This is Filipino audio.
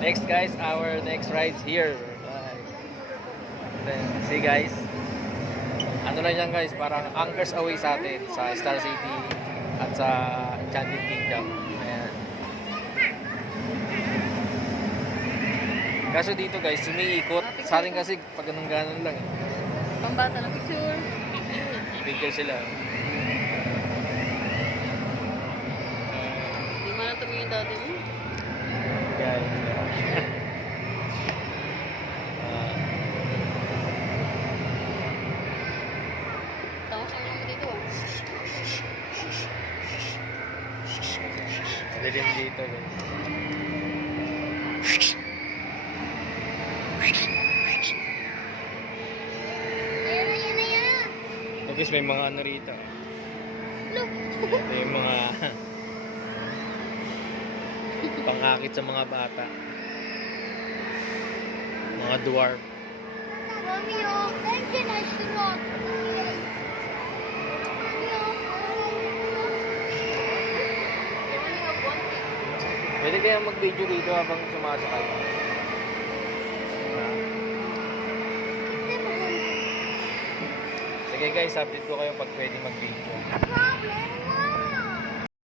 Next guys, our next ride's here. Then, see guys. Ano lang yan guys, parang anchors away sa atin sa Star City at sa Enchanted Kingdom. Ayan. Kaso dito guys, sumiikot. Sa atin kasi pag ganun lang eh. Pambata na picture. Picture sila. Hindi mo na tumingin dati mo. Guys. Tapos ang mo dito. Dilim dito guys. So guys, may mga ano rito. Ito yung mga pangakit sa mga bata. Mga dwarf. Pwede kaya mag-video dito habang sumasakay. Sige guys, update ko kayo pag pwede mag-video.